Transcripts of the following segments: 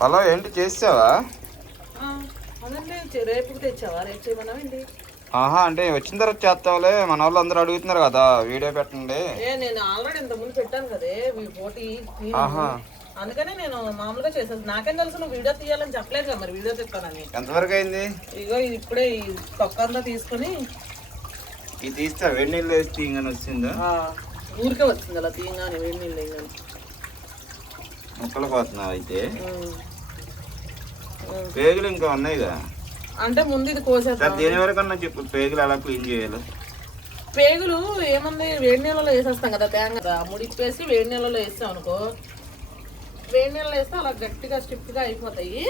Hello ఏంటి చేసావా? రేపు తెచ్చావా? రేపు చేయమన్నావేంటి ఆహా అంటే వచ్చిన తర్వాత చేస్తావులే. మన వాళ్ళు అందరూ అడుగుతున్నారు కదా వీడియో పెట్టండి. ఏ నేను ఆల్రెడీ ఇంత ముందు పెట్టాను కదే పోటీ. ఆహా. అందుకనే నేను మామూలుగా చేసాను నాకేం తెలుసు నువ్వు వీడియో తీయాలని చెప్పలేదు కదా మరి వీడియో చెప్తానని ఎంతవరకు అయింది? ఇగో ఇది ఇప్పుడే ఈ తొక్క అంతా తీసుకొని ఇది తీస్తా వేడి నీళ్ళు వేసి తీయగానే వచ్చిందా? ఊరికే వచ్చింది అలా తీయంగానే వేడి నీళ్ళు వేయంగానే. ముక్కలు పోతున్నావు అయితే. పేగులు ఇంకా ఉన్నాయిగా అంటే ముందు ఇది కోసేద్దాం. దేని వరకు అన్నా చెప్పు పేగులు ఎలా క్లీన్ చేయాలి. పేగులు ఏముంది? వేడి నీళ్ళలో వేసేస్తాం కదా తేంగ. ముడిప్పేసి వేడి నీళ్ళలో వేస్తాం అనుకో. వేడి నీళ్ళలో వేస్తే అలా గట్టిగా స్టిఫ్గా అయిపోతాయి.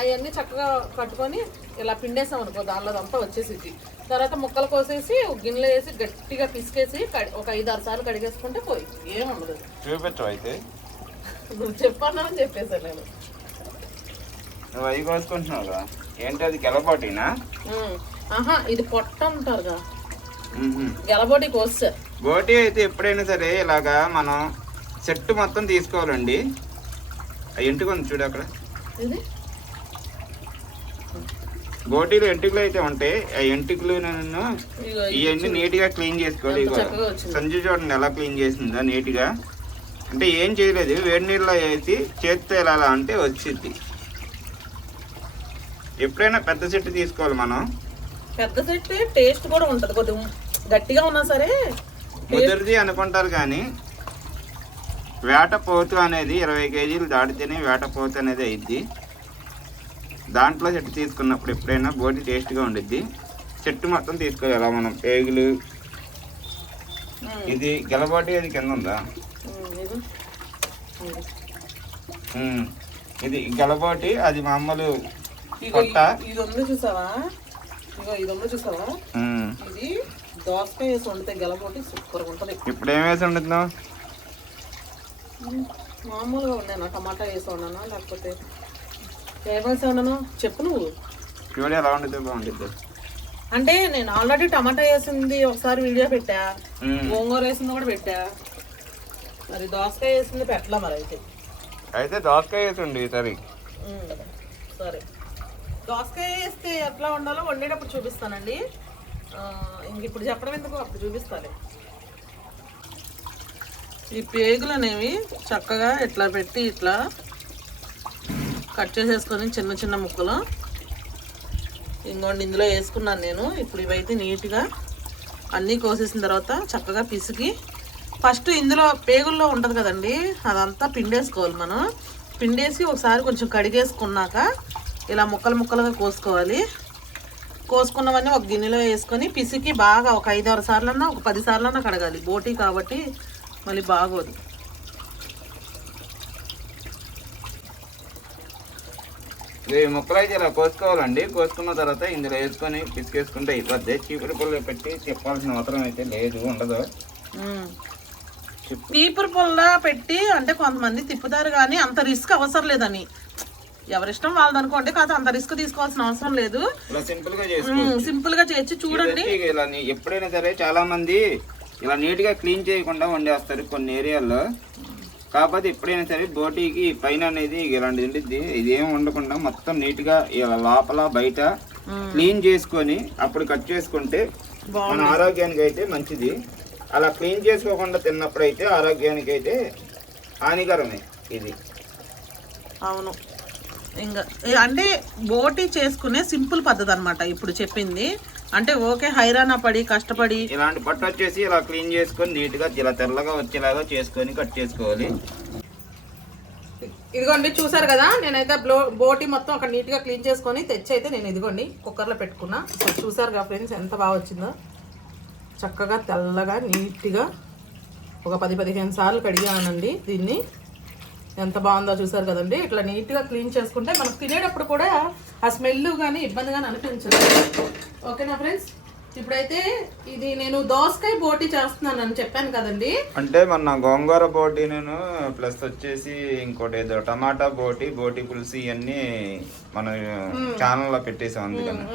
అవన్నీ చక్కగా కట్టుకొని ఇలా పిండేసాం అనుకో దానిలో అంతా వచ్చేసి తర్వాత ముక్కలు కోసేసి గిన్నెలో వేసి గట్టిగా పిసికేసి ఒక ఐదు ఆరు సార్లు కడిగేసుకుంటే పోయి. ఏముండదు చూపించవు అయితే? నువ్వు చెప్పానని చెప్పేసాను నేను. నువ్వు అవి కోసుకుంటున్నావు కదా. ఏంటి అది గెలపాటినా. ఆహా ఇది పొట్ట అంటారుగా గెలబోటి కోస్తే గోటి అయితే ఎప్పుడైనా సరే ఇలాగా మనం సెట్ మొత్తం తీసుకోవాలండి. ఆ ఎంటుకొని చూడు అక్కడ. గోటీలు ఎంటుకలు అయితే ఉంటాయి. ఆ ఎంటుకలు నన్ను ఇవన్నీ నీట్గా క్లీన్ చేసుకోవాలి. సంజు చూడండి ఎలా క్లీన్ చేసిందా నీట్గా. అంటే ఏం చేయలేదు వేడి నీళ్ళలో వేసి చేత్తో ఇలా అంటే వచ్చింది ఎప్పుడైనా పెద్ద చెట్టు తీసుకోవాలి మనం? పెద్ద సెట్ టేస్ట్ కూడా ఉంటది. కొద్దిగా గట్టిగా ఉన్నా సరే ముదిరిది అనుకుంటారు కానీ వేటపోతు అనేది ఇరవై కేజీలు దాటితేనే వేటపోతు అనేది అయింది దాంట్లో చెట్టు తీసుకున్నప్పుడు ఎప్పుడైనా బోటి టేస్ట్గా ఉండిద్ది. చెట్టు మొత్తం తీసుకోవాలి. మనం పేగులు. ఇది గెలబాటి అది కింద ఉందా? ఇది. గెలబాటి అది మామూలు పొట్ట? ఇది- ఉంది చూసావా? ఇగో ఇది ఉంది చూసావా. ఇది దోసకాయ వేసి వండితే గెలబోటి సూపర్ ఉంటది. ఇప్పుడు ఏం వేసి వండుతున్నావు? మామూలుగా ఉన్నాను టమాటా వేసి వండానా? లేకపోతే ఏమేసి వండాను? చెప్పు నువ్వు. చూడు ఎలా వండితే బాగుంటుంది అంటే నేను ఆల్రెడీ టమాటా వేసింది ఒకసారి వీడియో పెట్టా. గోంగూర వేసింది కూడా పెట్టా. మరి దోసకాయ వేసింది పెట్టలా మరి అయితే. అయితే దోసకాయ వేసి ఉండి సరే సరే. దోసకాయ వేస్తే ఎట్లా ఉండాలో వండేటప్పుడు చూపిస్తానండి. ఇంక ఇప్పుడు చెప్పడం ఎందుకు? అప్పుడు చూపిస్తాను ఈ పేగులు అనేవి చక్కగా ఇట్లా పెట్టి ఇట్లా కట్ చేసేసుకొని చిన్న చిన్న ముక్కలు. ఇంకోండి ఇందులో వేసుకున్నాను నేను. ఇప్పుడు ఇవైతే నీట్గా అన్నీ కోసేసిన తర్వాత చక్కగా పిసికి ఫస్ట్ ఇందులో పేగుల్లో ఉంటుంది కదండి అదంతా పిండేసుకోవాలి మనం. పిండేసి ఒకసారి కొంచెం కడిగేసుకున్నాక ఇలా ముక్కలు ముక్కలుగా కోసుకోవాలి. కోసుకున్నవన్నీ ఒక గిన్నెలో వేసుకొని పిసికి బాగా ఒక ఐదు ఆరు సార్లన్నా ఒక పది సార్లన్నా కడగాలి. బోటీ కాబట్టి మళ్ళీ బాగోదు. ఈ ముక్కలు అయితే ఇలా కోసుకోవాలండి. కోసుకున్న తర్వాత ఇందులో వేసుకొని పిసికేసుకుంటే అయిపోద్ది. చీపురు పుల్ల పెట్టి చెప్పాల్సిన అవసరం అయితే లేదు ఉండదు. చీపురు పుల్ల పెట్టి అంటే కొంతమంది తిప్పుతారు కానీ అంత రిస్క్ అవసరం లేదని. ఎవరిష్టం వాళ్ళది అనుకోండి కాదు అంత రిస్క్ తీసుకోవాల్సిన అవసరం లేదు. సింపుల్గా సింపుల్గా చేయొచ్చు చూడండి. ఇలా ఎప్పుడైనా సరే చాలా మంది ఇలా నీట్గా క్లీన్ చేయకుండా వండేస్తారు కొన్ని ఏరియాల్లో కాకపోతే ఎప్పుడైనా సరే బోటీకి పైన అనేది ఇలాంటిది ఉంటుంది ఇది ఏం ఉండకుండా మొత్తం నీట్గా ఇలా లోపల బయట. క్లీన్ చేసుకొని అప్పుడు కట్ చేసుకుంటే మన ఆరోగ్యానికి అయితే మంచిది. అలా క్లీన్ చేసుకోకుండా తిన్నప్పుడు అయితే ఆరోగ్యానికి అయితే హానికరమే ఇది. అవును. ఇంకా అంటే బోటి చేసుకునే సింపుల్ పద్ధతి అనమాట ఇప్పుడు చెప్పింది. అంటే ఓకే హైరానా పడి కష్టపడి. ఇలాంటి పట్టు వచ్చేసి ఇలా క్లీన్ చేసుకొని నీట్గా ఇలా తెల్లగా వచ్చేలాగా చేసుకొని కట్ చేసుకోవాలి. ఇదిగోండి చూసారు కదా నేనైతే బ్లో బోటి మొత్తం అక్కడ నీట్గా క్లీన్ చేసుకొని తెచ్చి అయితే నేను ఇదిగోండి కుక్కర్లో పెట్టుకున్నా. చూసారు కదా ఫ్రెండ్స్ ఎంత బాగా వచ్చిందో. చక్కగా తెల్లగా నీట్గా ఒక పది పదిహేను సార్లు కడిగానండి దీన్ని. ఎంత బాగుందో చూసారు కదండి. ఇట్లా నీట్గా క్లీన్ చేసుకుంటే మనకు తినేటప్పుడు కూడా ఆ స్మెల్ కానీ ఇబ్బంది కానీ అనిపించదు. ఓకేనా ఫ్రెండ్స్? ఇప్పుడైతే ఇది నేను దోసకాయ బోటి చేస్తున్నాను అని చెప్పాను కదండి. అంటే మన గోంగూర బోటి నేను ప్లస్ వచ్చేసి ఇంకోటి ఏదో టమాటా బోటి బోటి పులుసు ఇవన్నీ మన ఛానల్లో పెట్టేసాం అందుకని.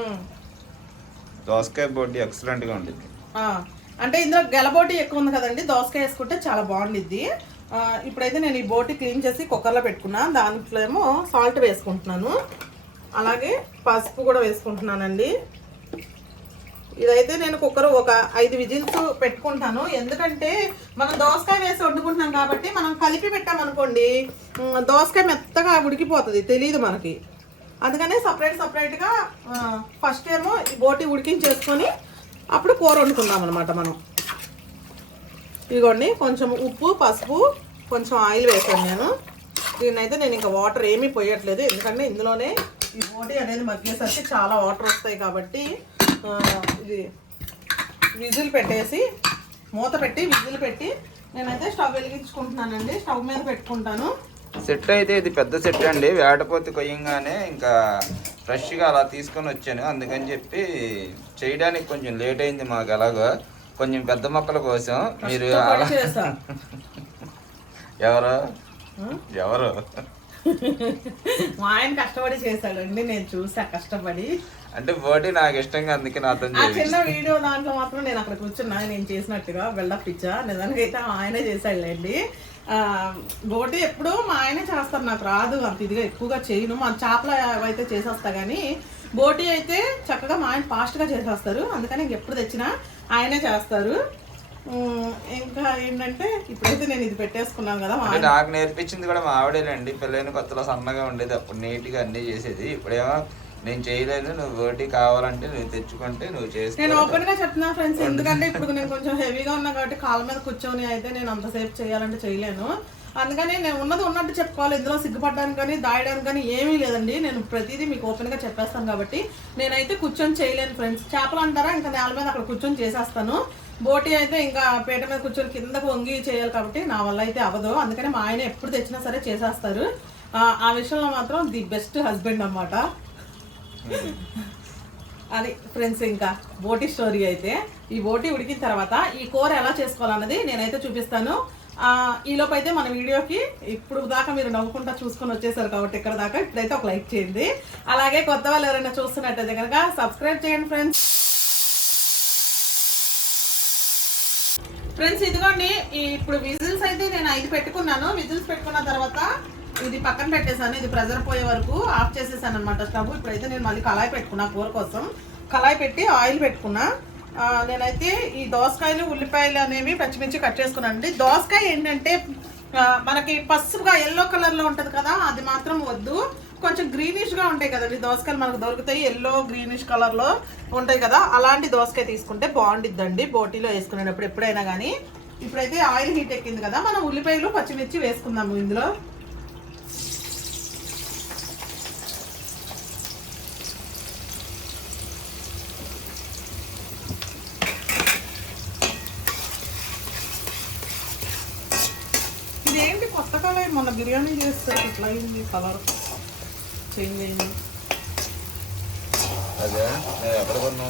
దోసకాయ బోటి ఎక్సలెంట్గా ఉంటుంది అంటే ఇందులో గెలబోటి ఎక్కువ ఉంది కదండి. దోసకాయ వేసుకుంటే చాలా బాగుండిద్ది. ఇప్పుడైతే నేను ఈ బోటి క్లీన్ చేసి కుక్కర్లో పెట్టుకున్నా. దాంట్లో ఏమో సాల్ట్ వేసుకుంటున్నాను. అలాగే పసుపు కూడా వేసుకుంటున్నానండి. ఇదైతే నేను కుక్కర్ ఒక ఐదు విజిల్స్ పెట్టుకుంటాను. ఎందుకంటే మనం దోసకాయ వేసి వండుకుంటున్నాం కాబట్టి మనం కలిపి పెట్టామనుకోండి దోసకాయ మెత్తగా ఉడికిపోతుంది. తెలియదు మనకి. అందుకనే సపరేట్ సపరేట్గా ఫస్ట్ ఏమో ఈ బోటి ఉడికించేసుకొని అప్పుడు కూర వండుకుందాం అనమాట మనం. ఇదిగోండి కొంచెం ఉప్పు పసుపు కొంచెం ఆయిల్ వేసాను నేను. దీన్నైతే నేను ఇంకా వాటర్ ఏమీ పోయట్లేదు. ఎందుకంటే ఇందులోనే ఈ బోటి అనేది మగ్గేసరికి చాలా వాటర్ వస్తాయి కాబట్టి ఇది విజిల్ పెట్టేసి మూత పెట్టి విజిల్ పెట్టి నేనైతే స్టవ్ వెలిగించుకుంటున్నానండి. స్టవ్ మీద పెట్టుకుంటాను. సెట్ అయితే ఇది పెద్ద సెట్ అండి. వేటపోతే కొయ్యంగానే ఇంకా ఫ్రెష్గా అలా తీసుకొని వచ్చాను. అందుకని చెప్పి చేయడానికి కొంచెం లేట్ అయింది మాకు ఎలాగో. కొంచెం పెద్ద మొక్కల కోసం మీరు అలా. ఎవరు? ఎవరు? మా ఆయన కష్టపడి చేశాడండి నేను చూసా కష్టపడి. అంటే బోటి నాకు ఇష్టంగా అందుకే నాతో ఆ చిన్న వీడియో దాంట్లో మాత్రం నేను అక్కడ కూర్చున్నా నేను చేసినట్టుగా బిల్డప్ ఇచ్చా. నిజానికి అయితే ఆయనే చేశాడులేండి. బోటి ఎప్పుడూ మా ఆయనే చేస్తారు నాకు రాదు అంత ఇదిగా ఎక్కువగా చేయను. మా చేపల అయితే చేసేస్తా కానీ బోటి అయితే చక్కగా మా ఆయన ఫాస్ట్గా చేసేస్తారు. అందుకని ఇంకెప్పుడు తెచ్చినా ఆయనే చేస్తారు. ఇంకా ఏంటంటే ఇప్పుడైతే నేను ఇది పెట్టేసుకున్నాను కదా నాకు నేర్పించింది కూడా మా ఆవిడేనండి. పెళ్ళైన కొత్తలో సన్నగా ఉండేది అప్పుడు నీట్గా అన్నీ చేసేది. ఇప్పుడేమో నేను చేయలేను నువ్వు బోటి కావాలంటే నువ్వు తెచ్చుకుంటే నువ్వు నేను చేసుకో ఓపెన్గా చెప్తున్నా ఫ్రెండ్స్ ఎందుకంటే ఇప్పుడు నేను కొంచెం హెవీగా ఉన్నా కాబట్టి కాళ్ళ మీద కూర్చొని అయితే నేను అంతసేపు చేయాలంటే చేయలేను. అందుకని నేను ఉన్నది ఉన్నట్టు చెప్పుకోవాలి ఇందులో సిగ్గుపడడానికి కానీ దాయడానికి కానీ ఏమీ లేదండి. నేను ప్రతిదీ మీకు ఓపెన్గా చెప్పేస్తాను కాబట్టి నేనైతే కూర్చొని చేయలేను ఫ్రెండ్స్ చేపలు అంటారా? ఇంకా నేల మీద అక్కడ కూర్చొని చేసేస్తాను. బోటి అయితే ఇంకా పీట మీద కూర్చొని కిందకు వంగి చేయాలి కాబట్టి నా వల్ల అయితే అవ్వదు. అందుకని మా ఆయన ఎప్పుడు తెచ్చినా సరే చేసేస్తారు. ఆ, విషయంలో మాత్రం ది బెస్ట్ హస్బెండ్ అన్నమాట. అది ఫ్రెండ్స్ ఇంకా బోటి స్టోరీ అయితే. ఈ బోటి ఉడికిన తర్వాత ఈ కూర ఎలా చేసుకోవాలన్నది నేనైతే చూపిస్తాను. ఆ, ఈలోపు అయితే మన వీడియోకి ఇప్పుడు దాకా మీరు నవ్వుకుంటా చూసుకొని వచ్చేసారు కాబట్టి ఇక్కడ దాకా ఇప్పుడైతే ఒక లైక్ చేయండి. అలాగే కొత్త వాళ్ళు ఎవరైనా చూస్తున్నట్టయితే కనుక సబ్స్క్రైబ్ చేయండి ఫ్రెండ్స్. ఫ్రెండ్స్ ఇదిగోండి ఇప్పుడు విజిల్స్ అయితే నేను ఐదు పెట్టుకున్నాను. విజిల్స్ పెట్టుకున్న తర్వాత ఇది పక్కన పెట్టేశాను. ఇది ప్రెజర్ పోయే వరకు ఆఫ్ చేసేసాను అనమాట స్టవ్. ఇప్పుడైతే నేను మళ్ళీ కళాయి పెట్టుకున్నా కూర కోసం. కళాయి పెట్టి ఆయిల్ పెట్టుకున్నా. నేనైతే ఈ దోసకాయలు ఉల్లిపాయలు అనేవి పచ్చిమిర్చి కట్ చేసుకున్నాను అండి దోసకాయ ఏంటంటే మనకి పసుపుగా ఎల్లో కలర్లో ఉంటుంది కదా అది మాత్రం వద్దు. కొంచెం గ్రీనిష్గా ఉంటాయి కదండి. దోసకాయలు మనకు దొరుకుతాయి. ఎల్లో గ్రీనిష్ కలర్లో ఉంటాయి కదా. అలాంటి దోసకాయ తీసుకుంటే బాగుండిద్దండి. బోటీలో వేసుకునేటప్పుడు ఎప్పుడైనా కానీ ఇప్పుడైతే ఆయిల్ హీట్ ఎక్కింది కదా. మనం ఉల్లిపాయలు పచ్చిమిర్చి వేసుకుందాము ఇందులో. ఇదేంటి కొత్త కలర్? మొన్న బిర్యానీ చేస్తే ఇట్లా అయింది కలర్. చేంజ్ అయింది అదే? నేను ఎక్కడ కొన్నా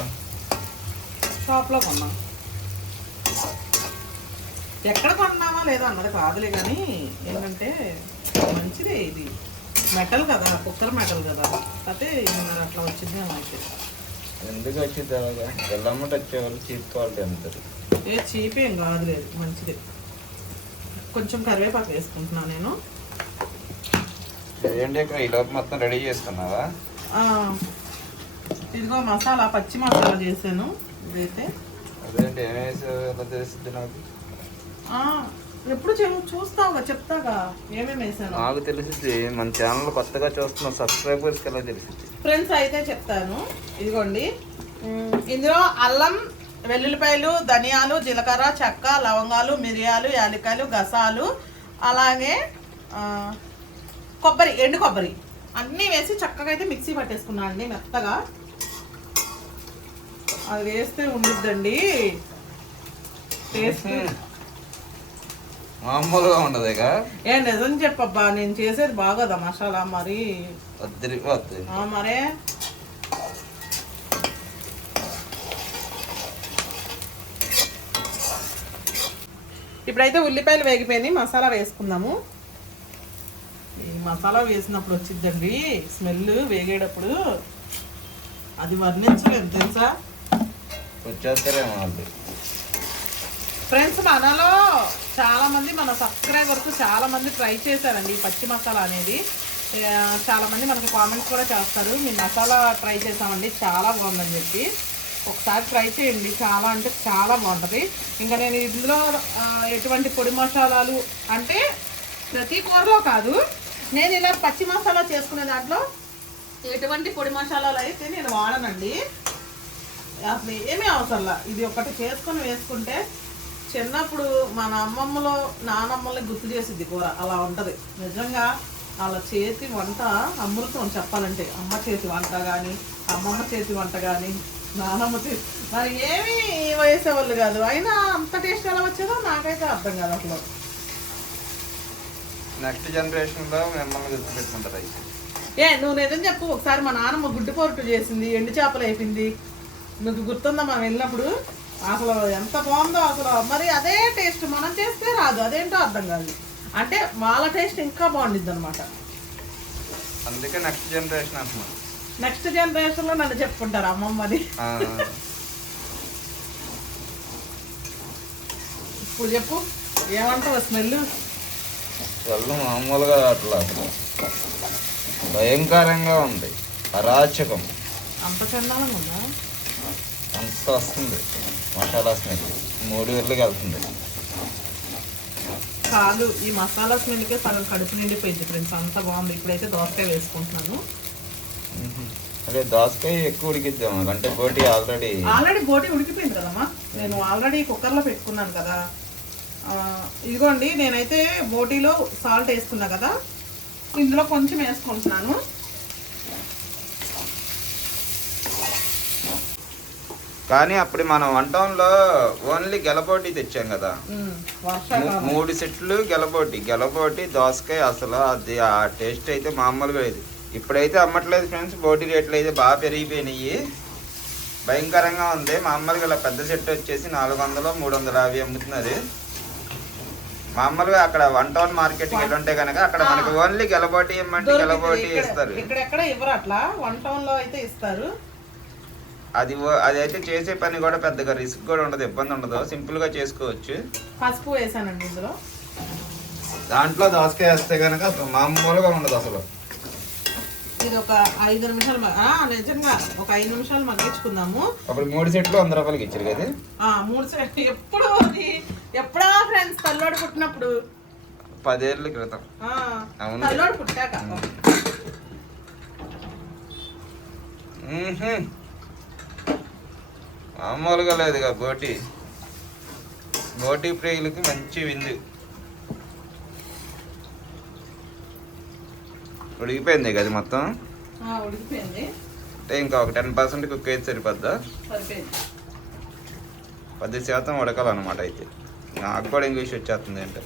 షాప్లో కొన్నా. ఎక్కడ కొన్నామా లేదో అన్నది కాదులే కానీ ఏంటంటే మంచిదే ఇది. మెటల్ కదా కుక్కర్ మెటల్ కదా. అయితే అట్లా వచ్చింది మనకి? ఎందుకు వచ్చింది అలాగా వెళ్ళమ్మట వచ్చేవాళ్ళు చీప్ క్వాలిటీ అంటారు ఏ చీప్ ఏం కాదు లేదు మంచిదే. కొంచెం కరివేపాకు వేసుకుంటున్నాను నేను. ఏంటి ఇక్కడ ఈ లోపు మొత్తం రెడీ చేసుకున్నావా? ఇదిగో మసాలా పచ్చి మసాలా చేశాను ఇదైతే. అదేంటి ఏమేసావు నాకు? ఎప్పుడు చూస్తావుగా చెప్తాగా ఏమేమి వేసాను. నాకు తెలిసింది మన ఛానల్ కొత్తగా చూస్తున్న సబ్స్క్రైబర్స్కి ఎలా తెలిసింది ఫ్రెండ్స్ అయితే చెప్తాను ఇదిగోండి. ఇందులో అల్లం వెల్లుల్లిపాయలు ధనియాలు జీలకర్ర చెక్క లవంగాలు మిరియాలు యాలక్కాయలు గసాలు అలాగే కొబ్బరి ఎండు కొబ్బరి. అన్నీ వేసి చక్కగా అయితే మిక్సీ పట్టేసుకున్నాను అండి మెత్తగా. అది వేస్తే ఉండిద్దండి. టేస్ట్ మామూలుగా ఉండదుగా ఏ నిజం చెప్పబ్బా నేను చేసేది బాగోదా మసాలా మరి. ఆ, మరే. ఇప్పుడైతే ఉల్లిపాయలు వేగిపోయినాయి మసాలా వేసుకుందాము. ఈ మసాలా వేసినప్పుడు వచ్చిందండి స్మెల్ వేగేటప్పుడు అది వర్ణించలేదు తెలుసా? వచ్చేస్తారేమో ఫ్రెండ్స్ మనలో చాలా మంది మన సబ్స్క్రైబర్స్ చాలా మంది ట్రై చేశారండి ఈ పచ్చి మసాలా అనేది. ఆ, చాలా మంది మనకు కామెంట్స్ కూడా చేస్తారు మీ మసాలా ట్రై చేసామండి చాలా బాగుందని చెప్పి. ఒకసారి ట్రై చేయండి చాలా అంటే చాలా బాగుంటుంది. ఇంకా నేను ఇందులో ఎటువంటి పొడి మసాలాలు అంటే ప్రతి కూరలో కాదు నేను ఇలా పచ్చి మసాలా చేసుకునే దాంట్లో ఎటువంటి పొడి మసాలాలు అయితే నేను వాడనండి. అసలు ఏమీ అవసరంలా ఇది ఒకటి చేసుకొని వేసుకుంటే చిన్నప్పుడు మన అమ్మమ్మలో నానమ్మల్ని గుర్తు చేసిద్ది కూర. అలా ఉంటుంది. నిజంగా వాళ్ళ చేతి వంట అమృతం చెప్పాలంటే. అమ్మ చేతి వంట కానీ అమ్మమ్మ చేతి వంట కానీ నానమ్మ చేతి మరి ఏమీ వేసేవాళ్ళు కాదు. అయినా అంత టేస్ట్ ఎలా వచ్చేదో నాకైతే అర్థం కాదు అసలు. నెక్స్ట్ జనరేషన్లో మిమ్మల్ని గుర్తుపెట్టుకుంటారు అయితే. ఏ నువ్వు నిజం చెప్పు. ఒకసారి మా నాన్నమ్మ గుడ్డు పొరటు చేసింది ఎండు చేపలు వేపింది. నీకు గుర్తుందా మనం వెళ్ళినప్పుడు? అసలు ఎంత బాగుందో అసలు. మరి అదే టేస్ట్ మనం చేస్తే రాదు. అదేంటో అర్థం కాదు. అంటే వాళ్ళ టేస్ట్ ఇంకా బాగుండిద్ది అనమాట అందుకే నెక్స్ట్ జనరేషన్ అంటున్నాను నెక్స్ట్ జనరేషన్లో నన్ను చెప్పుకుంటారు అమ్మమ్మది ఇప్పుడు చెప్పు. ఏమంటావు స్మెల్ వాళ్ళు మామూలుగా అట్లా. భయంకరంగా ఉంది. అరాచకం. అంత వస్తుంది. మసాలా స్మెల్. మూడు వేర్లకి వెళ్తుంది. కాదు ఈ మసాలా స్మెల్కే సగం కడుపు నిండిపోయింది ఫ్రెండ్స్ అంత బాగుంది. ఇప్పుడైతే దోసకాయ వేసుకుంటున్నాను. అదే దోసకాయ ఎక్కువ ఉడికిద్దాం. అంటే పోటీ ఆల్రెడీ ఆల్రెడీ బోటి ఉడికిపోయింది కదమ్మా. నేను ఆల్రెడీ కుక్కర్లో పెట్టుకున్నాను కదా. ఇదిగోండి నేనైతే బోటీలో సాల్ట్ వేసుకున్నా కదా ఇందులో కొంచెం వేసుకుంటున్నాను. కానీ అప్పుడు మనం వంటంలో ఓన్లీ గెలబోటి తెచ్చాం కదా. మూడు సెట్లు గెలబోటి గెలబోటి దోసకాయ అసలు అది ఆ టేస్ట్ అయితే మామూలుగా లేదు. ఇప్పుడైతే అమ్మట్లేదు ఫ్రెండ్స్ బోటి రేట్లు అయితే బాగా పెరిగిపోయినాయి. భయంకరంగా ఉంది. మామూలుగా ఇలా పెద్ద సెట్ వచ్చేసి నాలుగు వందలు మూడు వందల యాభై అమ్ముతున్నారు. మామూలుగా అక్కడ వన్ టౌన్ మార్కెట్ వెళ్ళుంటే కనుక అక్కడ మనకి ఓన్లీ గెలబోటి ఇమ్మంటే గెలబోటి ఇస్తారు. ఇక్కడ ఎక్కడ ఇవ్వరు అట్లా? వన్ టౌన్లో అయితే ఇస్తారు. అది ఓ- అది అయితే చేసే పని కూడా పెద్దగా రిస్క్ కూడా ఉండదు ఇబ్బంది ఉండదు. సింపుల్గా చేసుకోవచ్చు. పసుపు వేసానండి ఇందులో. దాంట్లో దోసకాయ వేస్తే కనుక మామూలుగా ఉండదు అసలు. ఇది ఒక ఐదు నిమిషాలు నిజంగా ఒక ఐదు నిమిషాలు మగ్గించుకుందాము. అప్పుడు మూడు సెట్లు వంద రూపాయలకి ఇచ్చారు కదా ఆ, మూడు సే- ఎప్పుడు అది? ఎప్పుడా ఫ్రెండ్స్ తల్లోడు పుట్టినప్పుడు? పదేళ్ళ క్రితం. తల్లోడు పుట్టాక. మామూలుగా లేదుగా బోటి. బోటి ప్రియులకి మంచి విందు. ఉడికిపోయింది కదా మొత్తం? ఉడికిపోయింది. అంటే ఇంకా ఒక టెన్ పర్సెంట్ కుక్ అయితే సరిపోద్దా? పది శాతం ఉడకాలన్నమాట అయితే. నాకు కూడా ఇంగ్లీష్ వచ్చేస్తుంది అంటే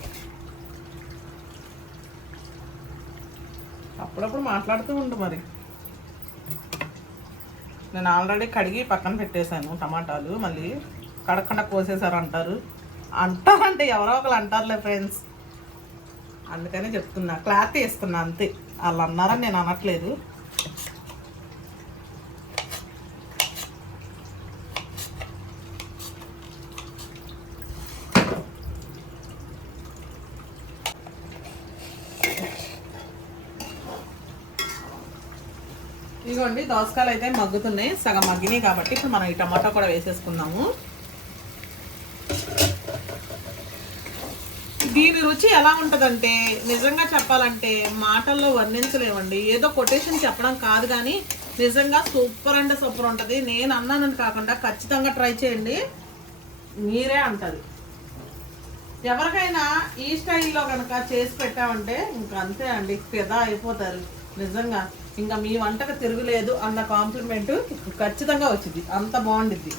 అప్పుడప్పుడు మాట్లాడుతూ ఉండు మరి. నేను ఆల్రెడీ కడిగి పక్కన పెట్టేశాను టమాటాలు మళ్ళీ కడకుండా కోసేసారు అంటారు. అంటారంటే ఎవరో ఒకరు అంటారులే ఫ్రెండ్స్. అందుకనే చెప్తున్నా క్లాత్ వేస్తున్నా అంతే. వాళ్ళు అన్నారని నేను అనట్లేదు. ఇదిగోండి దోసకాయలు అయితే మగ్గుతున్నాయి. సగం మగ్గినాయి కాబట్టి ఇప్పుడు మనం ఈ టమాటా కూడా వేసేసుకుందాము. దీని రుచి ఎలా ఉంటుందంటే నిజంగా చెప్పాలంటే మాటల్లో వర్ణించలేమండి. ఏదో కొటేషన్ చెప్పడం కాదు కానీ నిజంగా సూపర్ అంటే సూపర్ ఉంటుంది. నేను అన్నానని కాకుండా ఖచ్చితంగా ట్రై చేయండి. మీరే అంటది. ఎవరికైనా ఈ స్టైల్లో కనుక చేసి పెట్టామంటే ఇంకా అంతే అండి. ఫిదా అయిపోతారు. నిజంగా ఇంకా మీ వంటకు తిరుగులేదు అన్న కాంప్లిమెంట్ ఖచ్చితంగా వచ్చింది. అంత బాగుండిద్ది.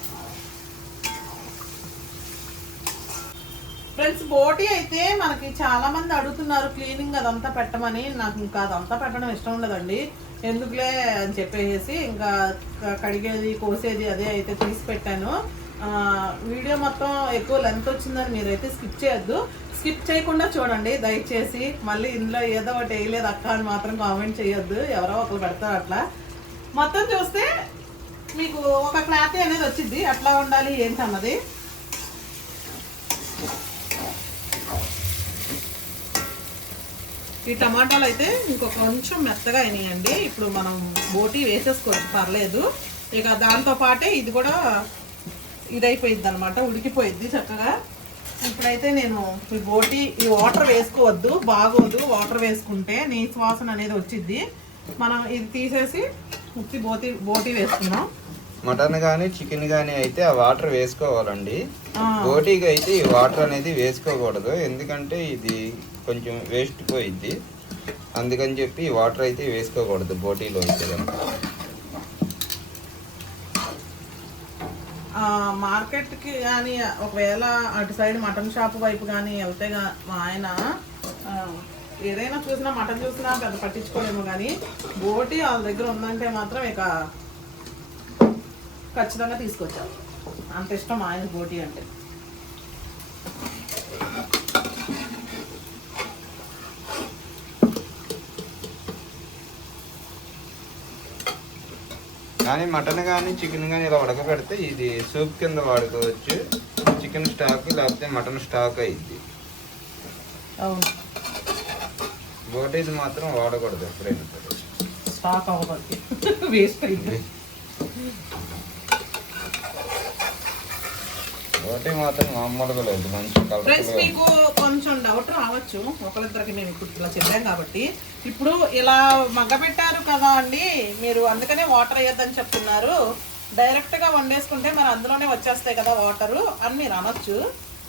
ఫ్రెండ్స్ బోటి అయితే మనకి చాలా మంది అడుగుతున్నారు క్లీనింగ్ అదంతా పెట్టమని. నాకు ఇంకా అదంతా పెట్టడం ఇష్టం ఉండదండి. ఎందుకులే అని చెప్పేసి ఇంకా కడిగేది కోసేది అదే అయితే తీసి పెట్టాను. వీడియో మొత్తం ఎక్కువ లెంత్ వచ్చిందని మీరైతే స్కిప్ చేయొద్దు. స్కిప్ చేయకుండా చూడండి దయచేసి. మళ్ళీ ఇందులో ఏదో ఒకటి వేయలేదు అక్క అని మాత్రం కామెంట్ చేయొద్దు. ఎవరో ఒకరు పెడతారు అట్లా. మొత్తం చూస్తే మీకు ఒక క్లాత్ అనేది వచ్చింది. ఎట్లా ఉండాలి ఏంటి ఈ టమాటాలు అయితే ఇంకొక కొంచెం మెత్తగా అయినాయండి. ఇప్పుడు మనం బోటీ వేసేసుకోవచ్చు పర్లేదు. ఇక దాంతో పాటే ఇది కూడా ఇదైపోయింది అనమాట ఉడికిపోయిద్ది చక్కగా. ఇప్పుడైతే నేను ఈ బోటీ ఈ వాటర్ వేసుకోవద్దు బాగోదు వాటర్ వేసుకుంటే నీ శ్వాసన అనేది వచ్చిద్ది. మనం ఇది తీసేసి ఉత్తి బోటి బోటీ వేసుకున్నాం మటన్ కానీ చికెన్ కానీ అయితే ఆ వాటర్ వేసుకోవాలండి. బోటీకి అయితే ఈ వాటర్ అనేది వేసుకోకూడదు. ఎందుకంటే ఇది కొంచెం వేస్ట్ పోయిద్ది. అందుకని చెప్పి ఈ వాటర్ అయితే వేసుకోకూడదు బోటీలో అయితే మార్కెట్కి కానీ ఒకవేళ అటు సైడ్ మటన్ షాప్ వైపు కానీ వెళ్తే మా ఆయన ఏదైనా చూసినా మటన్ చూసినా పెద్ద పట్టించుకోలేము కానీ బోటి వాళ్ళ దగ్గర ఉందంటే మాత్రం ఇక ఖచ్చితంగా తీసుకొచ్చారు అంత ఇష్టం ఆయన బోటి అంటే. కానీ మటన్ కానీ చికెన్ కానీ ఇలా ఉడకబెడితే ఇది సూప్ కింద వాడుకోవచ్చు. చికెన్ స్టాక్ లేకపోతే మటన్ స్టాక్ అయింది అవును. బోటీది మాత్రం వాడకూడదు ఎప్పుడైనా స్టాక్ అవ్వదు వేస్ట్ అయింది ఒకటి మాత్రం మామూలుగా లేదు. మంచి ఫ్రెండ్స్ మీకు కొంచెం డౌట్ రావచ్చు. ఒకరిద్దరికి మేము ఇప్పుడు ఇలా చెప్పాం కాబట్టి. ఇప్పుడు ఇలా మగ్గబెట్టారు కదా అండి. మీరు అందుకనే వాటర్ వేయొద్దని చెప్తున్నారు. డైరెక్ట్గా వండేసుకుంటే మరి అందులోనే వచ్చేస్తాయి కదా వాటరు అని మీరు అనొచ్చు.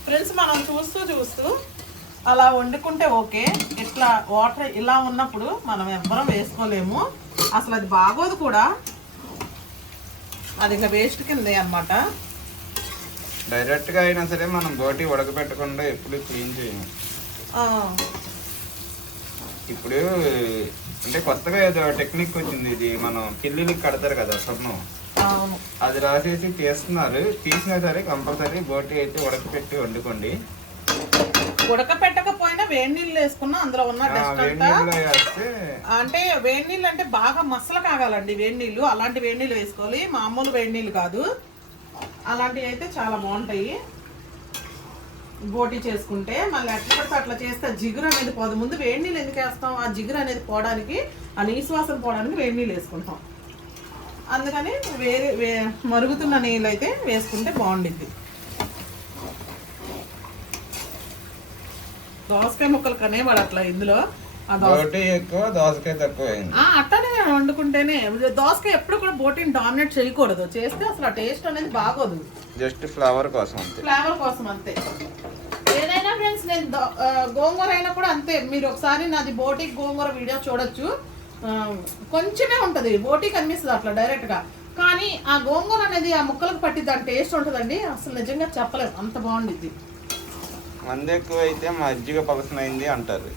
ఫ్రెండ్స్ మనం చూస్తూ చూస్తూ అలా వండుకుంటే ఓకే. ఇట్లా వాటర్ ఇలా ఉన్నప్పుడు మనం ఎవ్వరం వేసుకోలేము. అసలు అది బాగోదు కూడా. అది ఇంకా వేస్ట్ కిందే అనమాట డైరెక్ట్గా అయినా సరే మనం బోటీ ఉడకబెట్టకుండా ఎప్పుడు క్లీన్ చేయము ఇప్పుడు అంటే కొత్తగా ఏదో టెక్నిక్ వచ్చింది ఇది మనం కిల్లీలకి కడతారు కదా స్వర్ణం. అది రాసేసి తీస్తున్నారు. తీసినా సరే కంపల్సరీ బోటీ అయితే ఉడకపెట్టి వండుకోండి. ఉడకపెట్టకపోయినా వేడి నీళ్ళు వేసుకున్నా అందులో ఉన్న డస్ట్ అంటే వేడి నీళ్ళు అంటే బాగా మసల కాగాలండి వేడి నీళ్ళు. అలాంటి వేడి నీళ్ళు వేసుకోవాలి. మామూలు వేడి నీళ్ళు కాదు. అలాంటివి అయితే చాలా బాగుంటాయి. బోటీ చేసుకుంటే మళ్ళీ ఎట్లా పడితే అట్లా చేస్తే జిగురు అనేది పోదు. ముందు వేడి నీళ్ళు ఎందుకు వేస్తాం? ఆ జిగురు అనేది పోవడానికి ఆ నీశ్వాసం పోవడానికి వేడి నీళ్ళు వేసుకుంటాం. అందుకని వేరే వే మరుగుతున్న నీళ్ళు అయితే వేసుకుంటే బాగుండిద్ది. దోసకాయ ముక్కలు కనేవాడు ఇందులో. బోటీ ఎక్కువ దోసకాయ తక్కువ అయింది. ఆ, అట్టనే వండుకుంటేనే. దోసకాయ ఎప్పుడు కూడా బోటీని డామినేట్ చేయకూడదు. చేస్తే అసలు ఆ టేస్ట్ అనేది బాగోదు. జస్ట్ ఫ్లవర్ కోసం అంతే. ఫ్లేవర్ కోసం అంతే. ఏదైనా ఫ్రెండ్స్ నేను గోంగూర అయినా కూడా అంతే. మీరు ఒకసారి నాది బోటి గోంగూర వీడియో చూడొచ్చు. కొంచెమే ఉంటుంది. బోటి కనిపిస్తుంది అట్లా డైరెక్ట్గా కానీ ఆ గోంగూర అనేది ఆ ముక్కలకు పట్టి దాని టేస్ట్ ఉంటుందండి. అసలు నిజంగా చెప్పలేము అంత బాగుండిద్ది. మంది ఎక్కువ అయితే మజ్జిగ పలసనైంది అంటారు.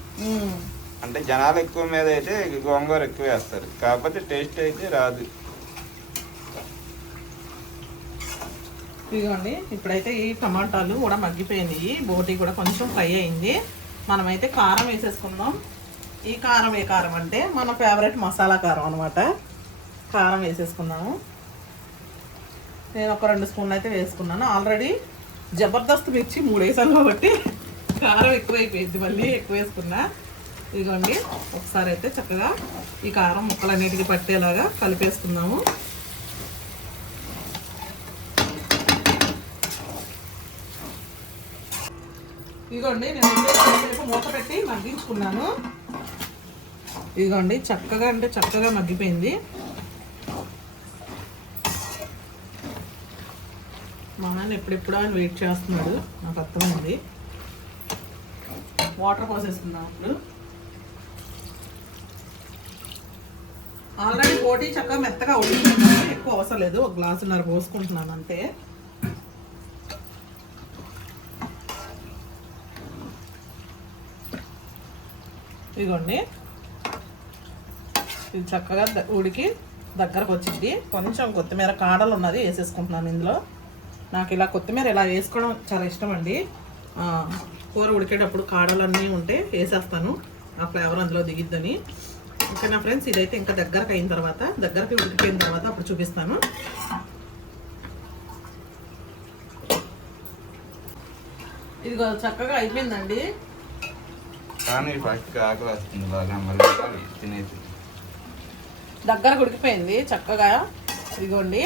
అంటే జనాలు ఎక్కువ మీద అయితే గోంగూర ఎక్కువ వేస్తారు. కాకపోతే టేస్ట్ అయితే రాదు. ఇదిగోండి ఇప్పుడైతే ఈ టమాటాలు కూడా మగ్గిపోయినాయి. బోటి కూడా కొంచెం ఫ్రై అయింది. మనమైతే కారం వేసేసుకుందాం. ఈ కారం ఏ కారం అంటే మన ఫేవరెట్ మసాలా కారం అనమాట కారం వేసేసుకున్నాము నేను ఒక రెండు స్పూన్లు అయితే వేసుకున్నాను. ఆల్రెడీ జబర్దస్త్ మిర్చి మూడు వేసాను కాబట్టి కారం ఎక్కువైపోయింది మళ్ళీ ఎక్కువ వేసుకున్నా. ఇదిగోండి ఒకసారి అయితే చక్కగా ఈ కారం ముక్కలన్నిటికీ పట్టేలాగా కలిపేసుకుందాము. ఇదిగోండి నేను ఇందులో మూత పెట్టి మగ్గించుకున్నాను. ఇదిగోండి చక్కగా అంటే చక్కగా మగ్గిపోయింది. మా నాన్న ఎప్పుడెప్పుడు ఆయన వెయిట్ చేస్తున్నాడు నాకు అర్థమైంది. వాటర్ పోసేసుకుందాం ఇప్పుడు. ఆల్రెడీ బోటీ చక్కగా మెత్తగా ఉడికింది ఎక్కువ అవసరం లేదు. ఒక గ్లాసున్నర పోసుకుంటున్నాను అంతే. ఇదిగోండి ఇది చక్కగా ఉడికి దగ్గరకు వచ్చింది. కొంచెం కొత్తిమీర కాడలు ఉన్నది వేసేసుకుంటున్నాను ఇందులో. నాకు ఇలా కొత్తిమీర ఇలా వేసుకోవడం చాలా ఇష్టం అండి కూర ఉడికేటప్పుడు కాడలన్నీ ఉంటే వేసేస్తాను. ఆ ఫ్లేవర్ అందులో దిగిద్దని. ఓకేనా ఫ్రెండ్స్ ఇదైతే ఇంకా దగ్గరకు అయిన తర్వాత దగ్గరకు ఉడికిపోయిన తర్వాత అప్పుడు చూపిస్తాను. ఇదిగో చక్కగా అయిపోయిందండి. కానీ ఫస్ట్ ఆకలి వస్తుంది బాగా మళ్ళీ తినేసి. దగ్గర ఉడికిపోయింది చక్కగా. ఇదిగోండి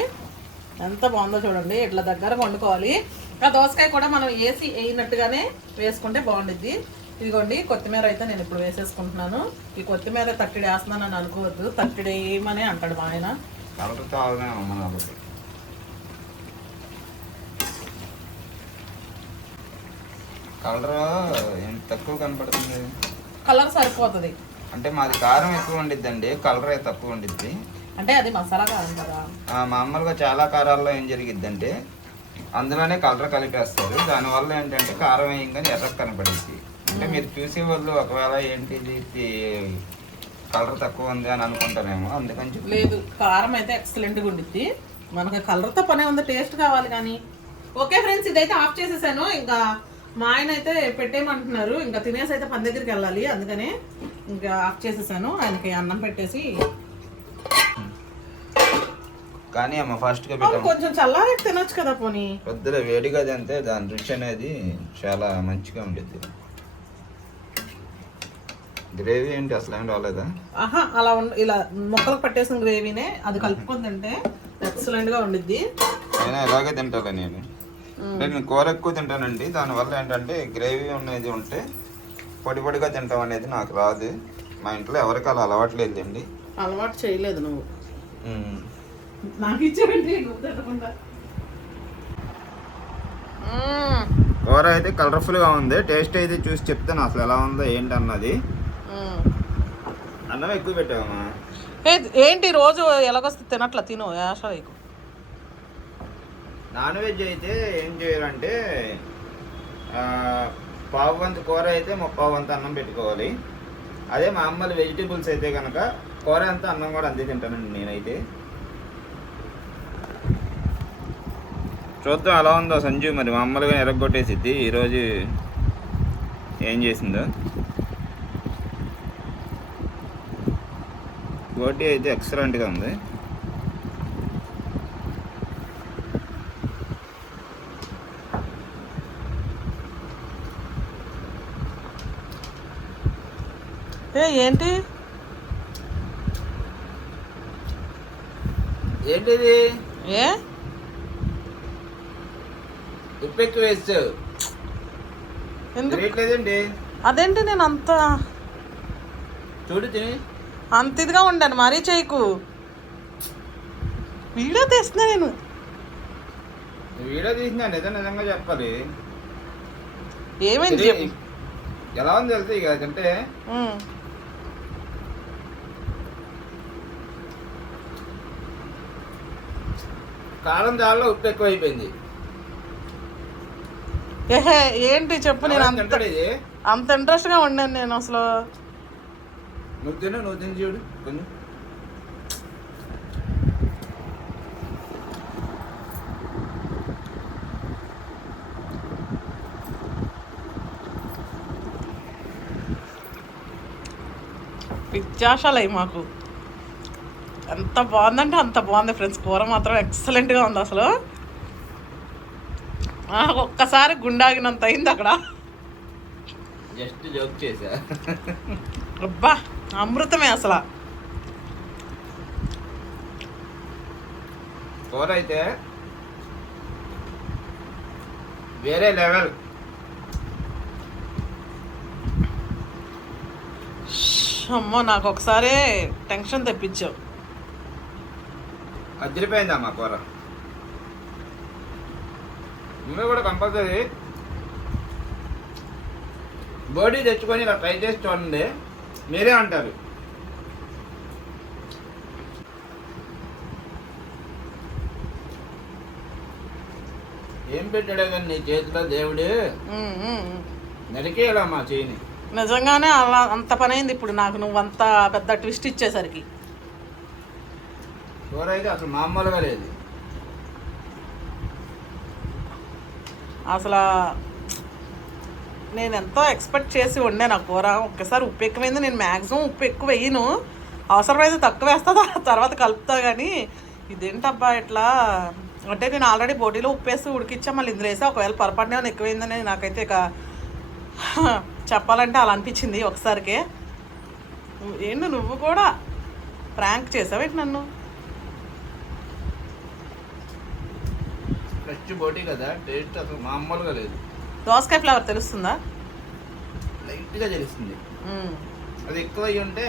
ఎంత బాగుందో చూడండి ఇట్లా దగ్గర వండుకోవాలి. ఆ దోసకాయ కూడా మనం వేసి వేయినట్టుగానే వేసుకుంటే బాగుండిద్ది. ఇదిగోండి కొత్తిమీర అయితే నేను ఇప్పుడు వేసేసుకుంటున్నాను. ఈ కొత్తిమీర తట్టిడి వేస్తున్నానని అనుకోవద్దు. తట్టిడి వేయమని అంటాడు మా ఆయన. కలర్ తక్కువ కనపడుతుంది? కలర్ సరిపోతుంది. అంటే మాది కారం ఎక్కువ ఉండిద్దండి కలర్ తక్కువ ఉండిద్ది అంటే అది మసాలా కారం కదా. మామూలుగా చాలా కారాల్లో ఏం జరిగిద్దంటే అందులోనే కలర్ కలిపేస్తారు. దానివల్ల ఏంటంటే కారం వేయంగానే ఎర్ర కనపడిద్ది అంటే మీరు చూసే వాళ్ళు ఒకవేళ ఏంటి ఇది కలర్ తక్కువ ఉంది అని అనుకుంటారేమో అందుకని చెప్పి. లేదు కారం అయితే ఎక్సలెంట్గా ఉండిద్ది. మనకి కలర్తో పనే ఉంది టేస్ట్ కావాలి కానీ. ఓకే ఫ్రెండ్స్ ఇదైతే ఆఫ్ చేసేసాను. ఇంకా మా ఆయన అయితే పెట్టేయమంటున్నారు. ఇంకా తినేసి అయితే పని దగ్గరికి వెళ్ళాలి. అందుకనే ఇంకా ఆఫ్ చేసేసాను. ఆయనకి అన్నం పెట్టేసి. కానీ అమ్మ అవును, పెట్టాము. కొంచెం చల్లారి తినొచ్చు కదా పోనీ. కొద్దిగా వేడిగా తింటే దాని రుచి అనేది చాలా మంచిగా ఉంటుంది గ్రేవీ ఏంటి? అసలు ఏం రాలేదా? ఆహా అలా ఉండ ఇలా మొక్కలకు పట్టేసిన గ్రేవీనే అది కలుపుకొని తింటే ఎక్సలెంట్గా ఉండిద్ది. అయినా ఇలాగే తింటాను నేను. నేను కూర ఎక్కువ తింటానండి. దానివల్ల ఏంటంటే గ్రేవీ అనేది ఉంటే పొడి పొడిగా తింటాం అనేది నాకు రాదు. మా ఇంట్లో ఎవరికి అలా అలవాటు లేదండి అలవాటు చేయలేదు నువ్వు. నాకు ఇచ్చేవండి నువ్వు తినకుండా. మ్మ్. కూర అయితే కలర్ఫుల్గా ఉంది. టేస్ట్ అయితే చూసి చెప్తాను అసలు ఎలా ఉందో ఏంటి అన్నది. మ్మ్. అన్నం ఎక్కువ పెట్టావమ్మా. ఏంటి రోజు ఎలాగొస్తే తినట్లా తిను యాష నాన్ వెజ్ అయితే ఏం చేయాలంటే పావు వంతు కూర అయితే ముప్పావు వంతు అన్నం పెట్టుకోవాలి. అదే మామూలు వెజిటేబుల్స్ అయితే కనుక కూర అంతా అన్నం కూడా అంతే తింటానండి నేనైతే. చూద్దాం ఎలా ఉందో సంజు మరి మామూలుగా ఎరగొట్టేసిద్ది. ఈరోజు ఏం చేసిందో. గోటి అయితే ఎక్సలెంట్గా ఉంది. ఏ ఏంటి? ఏంటిది? ఏ? ఉప్పు ఎక్కువ వేస్తావు ఎందుకు అదేంటి నేను అంత చూడు తిని. అంత ఇదిగా ఉండాను మరీ చేయకు. వీడియో తీస్తున్నా నేను. వీడియో తీసిన నిజం నిజంగా చెప్పాలి. ఏమైంది ఎలా ఉంది తెలుసు ఇక అంటే. కాలం దానిలో ఉప్పు ఎక్కువ అయిపోయింది ఏహే ఏంటి చెప్పు నేను అంత అంత ఇంట్రెస్ట్గా ఉండాను నేను అసలు. నువ్వు తిను నువ్వు తిని. చూడు కొంచెం పిచ్చాషాలు అయ్యి మాకు. ఎంత బాగుందంటే అంత బాగుంది ఫ్రెండ్స్ కూర మాత్రం ఎక్సలెంట్గా ఉంది అసలు. ఒక్కసారి గుండాగినంత అయింది అక్కడ. జస్ట్ జోక్ చేసా అబ్బా. అమృతమే అసలు. కూర అయితే వేరే లెవెల్. అమ్మో నాకు ఒకసారి టెన్షన్ తెప్పించావు. అదిరిపోయిందమ్మా కూర. మీరు కూడా కంపల్సరీ బోడీ తెచ్చుకొని ఇలా ట్రై చేసి చూడండి. మీరే అంటారు. ఏం పెట్టాడే కానీ నీ చేతిలో దేవుడు. నరికేయాలా మా చేయని? నిజంగానే అలా అంత పని అయింది ఇప్పుడు నాకు నువ్వు అంత పెద్ద ట్విస్ట్ ఇచ్చేసరికి. కూర అయితే అసలు మామూలుగా లేదు. అసలు నేను ఎంతో ఎక్స్పెక్ట్ చేసి వండాను ఆ కూర. ఒక్కసారి ఉప్పు ఎక్కువైంది నేను మ్యాక్సిమం ఉప్పు ఎక్కువ వేయను. అవసరమైతే తక్కువ వేస్తా తర్వాత కలుపుతా కానీ ఇదేంటబ్బా ఇట్లా? అంటే నేను ఆల్రెడీ బోటీలో ఉప్పేసి ఉడికిచ్చా మళ్ళీ ఇందులో వేసా ఒకవేళ పొరపాటున ఏమైనా ఎక్కువైందని నాకైతే ఇక చెప్పాలంటే అలా అనిపించింది ఒకసారికే. ఏంటి నువ్వు కూడా? ప్రాంక్ చేసావేంటి నన్ను? ఫ్రెష్ బోటీ కదా టేస్ట్ అసలు మామూలుగా లేదు. దోసకాయ ఫ్లేవర్ తెలుస్తుందా లైట్గా తెలుస్తుంది. అది ఎక్కువ ఉంటే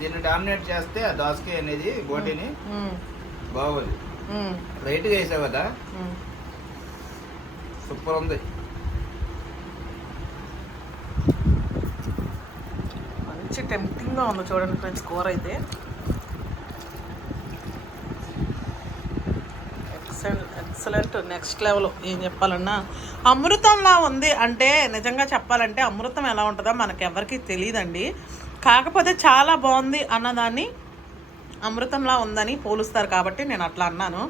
దీన్ని డామినేట్ చేస్తే ఆ దోసకాయ అనేది బోటీని మ్మ్. బాగోదు. లైట్గా వేసావు కదా. సూపర్ ఉంది మంచి టెంప్టింగ్గా ఉంది చూడండి ఫ్రెండ్స్ కూర అయితే ఎక్సలెంట్ ఎక్సలెంట్ నెక్స్ట్ లెవెల్ ఏం చెప్పాలన్నా అమృతంలా ఉంది అంటే నిజంగా చెప్పాలంటే అమృతం ఎలా ఉంటుందో మనకి ఎవరికి తెలియదండి కాకపోతే చాలా బాగుంది అన్నదాన్ని అమృతంలా ఉందని పోలుస్తారు కాబట్టి నేను అట్లా అన్నాను.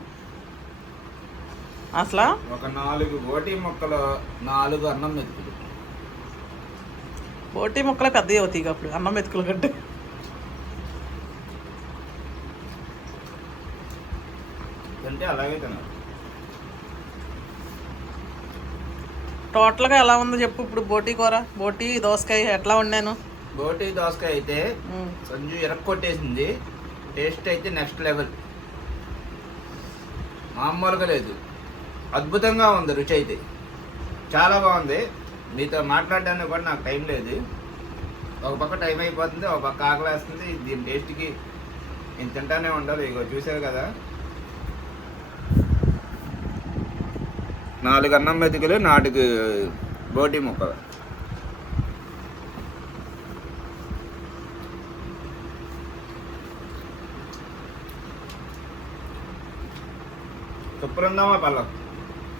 అసలు? ఒక నాలుగు బోటీ ముక్కలు నాలుగు అన్నం మెతుకులు. బోటి ముక్కలు పెద్దవి అవుతాయి అప్పుడు అన్నం మెతుకులు కంటే. అంటే అలాగే తినాలి టోటల్గా ఎలా ఉందో చెప్పు ఇప్పుడు బోటి కూర? బోటి దోసకాయ ఎట్లా వండాను? బోటీ దోసకాయ అయితే. సంజు ఎరక్కొట్టేసింది. టేస్ట్ అయితే నెక్స్ట్ లెవెల్. మామూలుగా లేదు. అద్భుతంగా ఉంది రుచి అయితే. చాలా బాగుంది. మీతో మాట్లాడడానికి కూడా నాకు టైం లేదు. ఒక పక్క టైం అయిపోతుంది ఒక పక్క ఆకలి వేస్తుంది దీని టేస్ట్కి నేను తింటానే ఉండాలి. ఇగో చూసారు కదా. నాలుగు అన్నం మెతుకులు నాలుగు బోటి ముక్కలు సూపర్ ఉందామా Pallav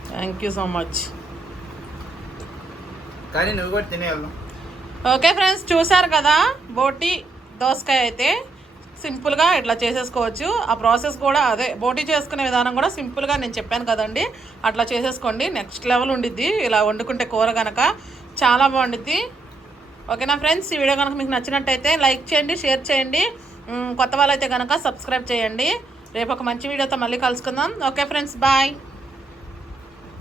thank you so much కానీ నువ్వు కూడా తినేయాలి ఓకే ఫ్రెండ్స్ చూసారు కదా బోటి దోసకాయ అయితే సింపుల్గా ఇట్లా చేసేసుకోవచ్చు. ఆ ప్రాసెస్ కూడా అదే బోటీ చేసుకునే విధానం కూడా సింపుల్గా నేను చెప్పాను కదండి. అట్లా చేసేసుకోండి. నెక్స్ట్ లెవెల్ ఉండిద్ది. ఇలా వండుకుంటే కూర కనుక చాలా బాగుండిద్ది. ఓకేనా ఫ్రెండ్స్? ఈ వీడియో కనుక మీకు నచ్చినట్టయితే లైక్ చేయండి షేర్ చేయండి. కొత్త కొత్త వాళ్ళైతే కనుక సబ్స్క్రైబ్ చేయండి. రేపు ఒక మంచి వీడియోతో మళ్ళీ కలుసుకుందాం. Okay friends bye.